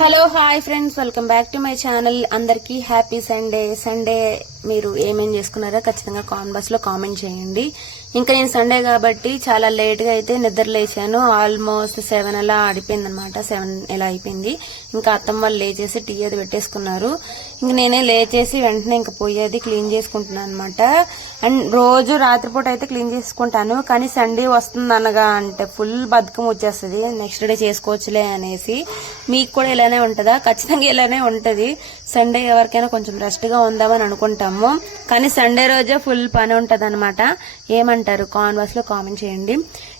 Hello hi friends, welcome back to my channel. అందరికీ happy Sunday. Sunday మీరు ఏమేం చేసుకున్నారో ఖచ్చితంగా కామెంట్ బాక్స్ లో కామెంట్ చేయండి. ఇంకా నేను సండే కాబట్టి చాలా లేట్ గా అయితే నిద్ర లేచాను. ఆల్మోస్ట్ 7 అలా ఆడిపోయింది అనమాట. 7 ఇలా అయిపోయింది. ఇంకా అత్తమ్మ వాళ్ళు లేచేసి టీ అది పెట్టేసుకున్నారు. ఇంక నేనే లేచేసి వెంటనే ఇంకా పోయేది క్లీన్ చేసుకుంటున్నాను అనమాట. అండ్ రోజు రాత్రిపూట అయితే క్లీన్ చేసుకుంటాను, కానీ సండే వస్తుంది అనగా అంటే ఫుల్ బద్ధకం వచ్చేస్తుంది. నెక్స్ట్ డే చేసుకోవచ్చులే అనేసి. మీకు కూడా ఇలానే ఉంటుందా? ఖచ్చితంగా ఇలానే ఉంటది. సండే ఎవరికైనా కొంచెం రెస్ట్ గా ఉందామని అనుకుంటాము, కానీ సండే రోజే ఫుల్ పని ఉంటది అనమాట. ఏమంటారు కామెంట్ బాక్స్ లో కామెంట్ చేయండి.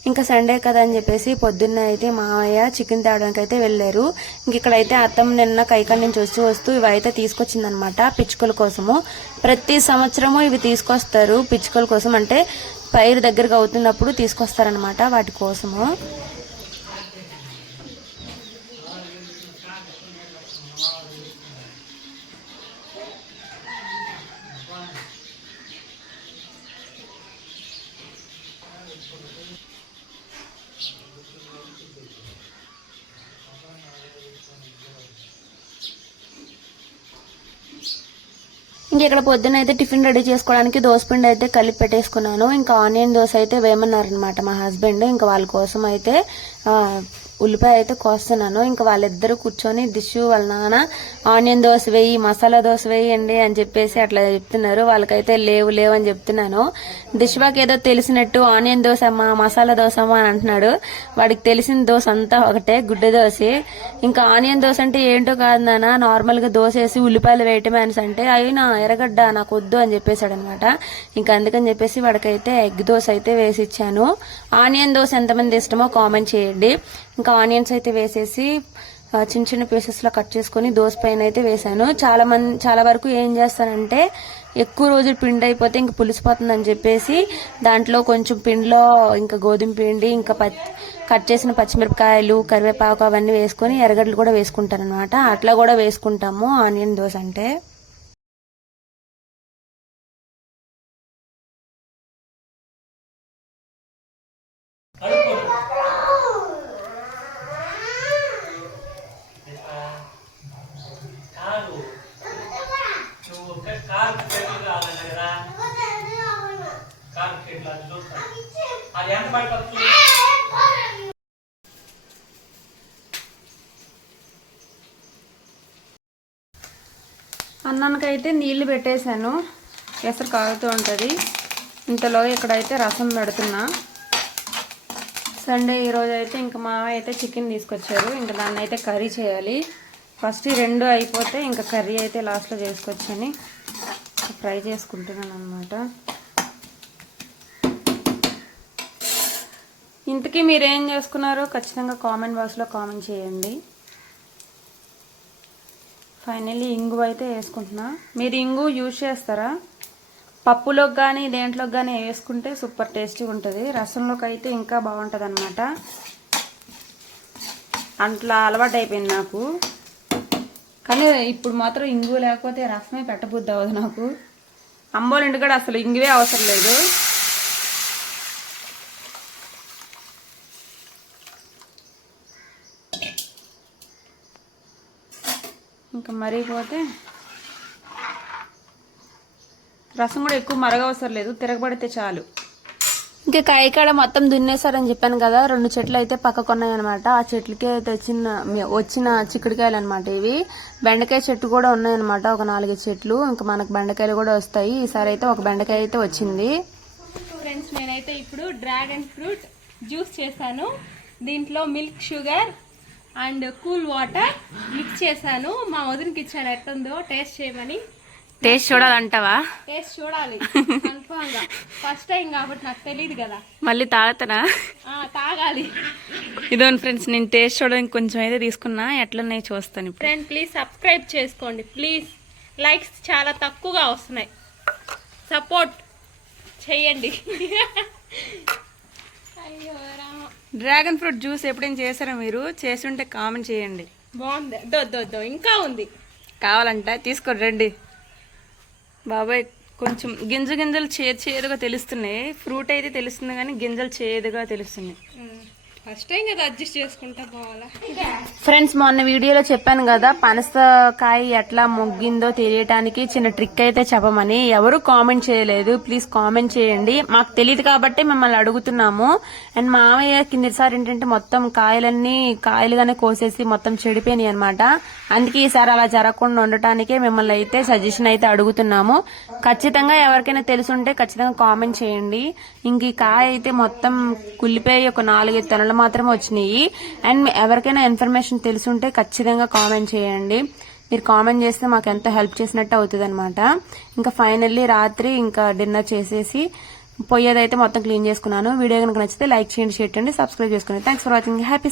ఇంకా సండే కదా అని చెప్పేసి పొద్దున్న అయితే మావయ్య చికెన్ తేవడానికి అయితే వెళ్లారు. ఇంక ఇక్కడైతే అత్తమ్మ నిన్న కైకాడ నుంచి వస్తూ ఇవి అయితే తీసుకొచ్చిందనమాట పిచ్చుకల కోసము. ప్రతి సంవత్సరము ఇవి తీసుకొస్తారు పిచ్చుకల కోసం, అంటే పైరు దగ్గరగా అవుతున్నప్పుడు తీసుకొస్తారనమాట వాటి కోసము. ఇంక ఇక్కడ పొద్దున అయితే టిఫిన్ రెడీ చేసుకోవడానికి దోసపిండి అయితే కలిపి పెట్టేసుకున్నాను. ఇంకా ఆనియన్ దోశ అయితే వేయమన్నారనమాట మా హస్బెండ్. ఇంకా వాళ్ళ కోసం అయితే ఉల్లిపాయ అయితే కోస్తున్నాను. ఇంకా వాళ్ళిద్దరూ కూర్చొని డిష్ వాళ్ళ నాన్న ఆనియన్ దోశ వేయి, మసాలా దోశ వేయండి అని చెప్పేసి అట్లా చెప్తున్నారు. వాళ్ళకైతే లేవు అని చెప్తున్నాను. డిష్ బాకి ఏదో తెలిసినట్టు ఆనియన్ దోశ అమ్మా, మసాలా దోశ అమ్మా అని అంటున్నాడు. వాడికి తెలిసిన దోశ అంతా ఒకటే, గుడ్డ దోశ. ఇంకా ఆనియన్ దోశ అంటే ఏంటో కాదు నాన్న, నార్మల్ గా దోశ వేసి ఉల్లిపాయలు వేయటమే అనేసి అంటే, అయినా ఎర్రగడ్డ నాకు వద్దు అని చెప్పేశాడు అనమాట. ఇంకా అందుకని చెప్పేసి వాడికైతే ఎగ్ దోశ అయితే వేసి ఇచ్చాను. ఆనియన్ దోశ ఎంతమంది ఇష్టమో కామెంట్ చేయండి. ఇంకా ఆనియన్స్ అయితే వేసేసి చిన్న చిన్న పీసెస్ లో కట్ చేసుకుని దోశ పైన అయితే వేసాను. చాలా వరకు ఏం చేస్తానంటే, ఎక్కువ రోజులు పిండి అయిపోతే ఇంక పులిసిపోతుంది అని చెప్పేసి దాంట్లో కొంచెం పిండిలో ఇంకా గోధుమ పిండి, ఇంకా కట్ చేసిన పచ్చిమిరపకాయలు, కరివేపాకు అవన్నీ వేసుకొని ఎర్రగడ్డలు కూడా వేసుకుంటాను అనమాట. అట్లా కూడా వేసుకుంటాము ఆనియన్ దోశ అంటే. అన్నానికైతే నీళ్లు పెట్టేశాను, ఎసరు కాగుతూ ఉంటుంది. ఇంతలో ఇక్కడైతే రసం పెడుతున్నా. సండే ఈరోజు అయితే ఇంకా మావయ్య అయితే చికెన్ తీసుకొచ్చారు. ఇంకా దాన్ని అయితే కర్రీ చేయాలి. ఫస్ట్ ఈ 2 అయిపోతే ఇంకా కర్రీ అయితే లాస్ట్లో చేసుకొచ్చని ఫ్రై చేసుకుంటున్నాను అనమాట. ఇంతకీ మీరేం చేసుకున్నారో ఖచ్చితంగా కామెంట్ బాక్స్లో కామెంట్ చేయండి. ఫైనల్లీ ఇంగు అయితే వేసుకుంటున్నా. మీరు ఇంగు యూజ్ చేస్తారా? పప్పులోకి కానీ దేంట్లోకి కానీ వేసుకుంటే సూపర్ టేస్టీగా ఉంటుంది. రసంలోకి అయితే ఇంకా బాగుంటుంది అనమాట. అట్లా అలవాటు అయిపోయింది నాకు. కానీ ఇప్పుడు మాత్రం ఇంగు లేకపోతే రసమే పెట్టబుద్ధి అవ్వదు నాకు. అమ్మోళ్ళ ఇంటికాడ అసలు ఇంగువే అవసరం లేదు. ఇంకా మరిగిపోతే రసం కూడా ఎక్కువ మరగవసరం లేదు, తిరగబడితే చాలు. ఇంకా కాయకాడ మొత్తం దున్నేశారని చెప్పాను కదా. 2 చెట్లు అయితే పక్కకు ఉన్నాయన్నమాట. ఆ చెట్లకే వచ్చిన చిక్కుడుకాయలు అనమాట ఇవి. బెండకాయ చెట్టు కూడా ఉన్నాయన్నమాట, ఒక 4 చెట్లు. ఇంకా మనకు బెండకాయలు కూడా వస్తాయి. ఈసారి అయితే ఒక బెండకాయ అయితే వచ్చింది. ఫ్రెండ్స్, నేనైతే ఇప్పుడు డ్రాగన్ ఫ్రూట్ జ్యూస్ చేశాను. దీంట్లో milk, sugar and cool water mix చేశాను. మా వదినకి ఇచ్చాను ఎట్టుందో టేస్ట్ చేయమని. టేస్ట్ చూడాలంటావా? టేస్ట్ చూడాలి కన్ఫర్మ్ గా. ఫస్ట్ టైం కాబట్టి నాకు తెలియదు కదా. మళ్ళీ తాగుతానా? తాగాలి. ఇదోని ఫ్రెండ్స్, నేను టేస్ట్ చూడడానికి కొంచెం అయితే తీసుకున్నా. ఎట్లున్నాయి చూస్తాను. ఫ్రెండ్ ప్లీజ్ సబ్స్క్రైబ్ చేసుకోండి ప్లీజ్. లైక్స్ చాలా తక్కువగా వస్తున్నాయి, సపోర్ట్ చేయండి. అయ్యో రామ. డ్రాగన్ ఫ్రూట్ జ్యూస్ ఎప్పుడైనా చేశారా మీరు? చేస్తుంటే కామెంట్ చేయండి. బాగుంది. దో ఇంకా ఉంది, కావాలంట తీసుకోండి రండి. బాబాయ్ కొంచెం గింజలు చేదుగా తెలుస్తున్నాయి. ఫ్రూట్ అయితే తెలుస్తుంది కానీ గింజలు చేదుగా తెలుస్తున్నాయి. ఫస్ట్ టైం కదా అడ్జస్ట్ చేసుకుంటా పోవాలా. ఫ్రెండ్స్ మొన్న వీడియోలో చెప్పాను కదా పనసకాయ ఎట్లా మొగ్గిందో తెలియటానికి చిన్న ట్రిక్ అయితే చెప్పమని. ఎవరు కామెంట్ చేయలేదు, ప్లీజ్ కామెంట్ చేయండి. మాకు తెలియదు కాబట్టి మిమ్మల్ని అడుగుతున్నాము. అండ్ మామయ్య కిందసారి ఏంటంటే మొత్తం కాయలుగానే కోసేసి మొత్తం చెడిపోయినాయి అనమాట. అందుకే ఈసారి అలా జరగకుండా ఉండటానికే మిమ్మల్ని అయితే సజెషన్ అయితే అడుగుతున్నాము. ఖచ్చితంగా ఎవరికైనా తెలుసుంటే ఖచ్చితంగా కామెంట్ చేయండి. ఇంక ఈ కాయ అయితే మొత్తం కుళ్ళిపోయి ఒక 4-5 తొనలు మాత్రమే వచ్చినాయి. అండ్ ఎవరికైనా ఇన్ఫర్మేషన్ తెలుసుంటే ఖచ్చితంగా కామెంట్ చేయండి. మీరు కామెంట్ చేస్తే మాకు ఎంతో హెల్ప్ చేసినట్టు అవుతుంది అనమాట. ఇంకా ఫైనల్లీ రాత్రి ఇంకా డిన్నర్ చేసేసి పొయ్యేదైతే మొత్తం క్లీన్ చేసుకున్నాను. వీడియో కనుక నచ్చితే లైక్ చేయండి, షేర్ చేయండి, సబ్స్క్రైబ్ చేసుకోండి. Thanks for watching. హ్యాపీ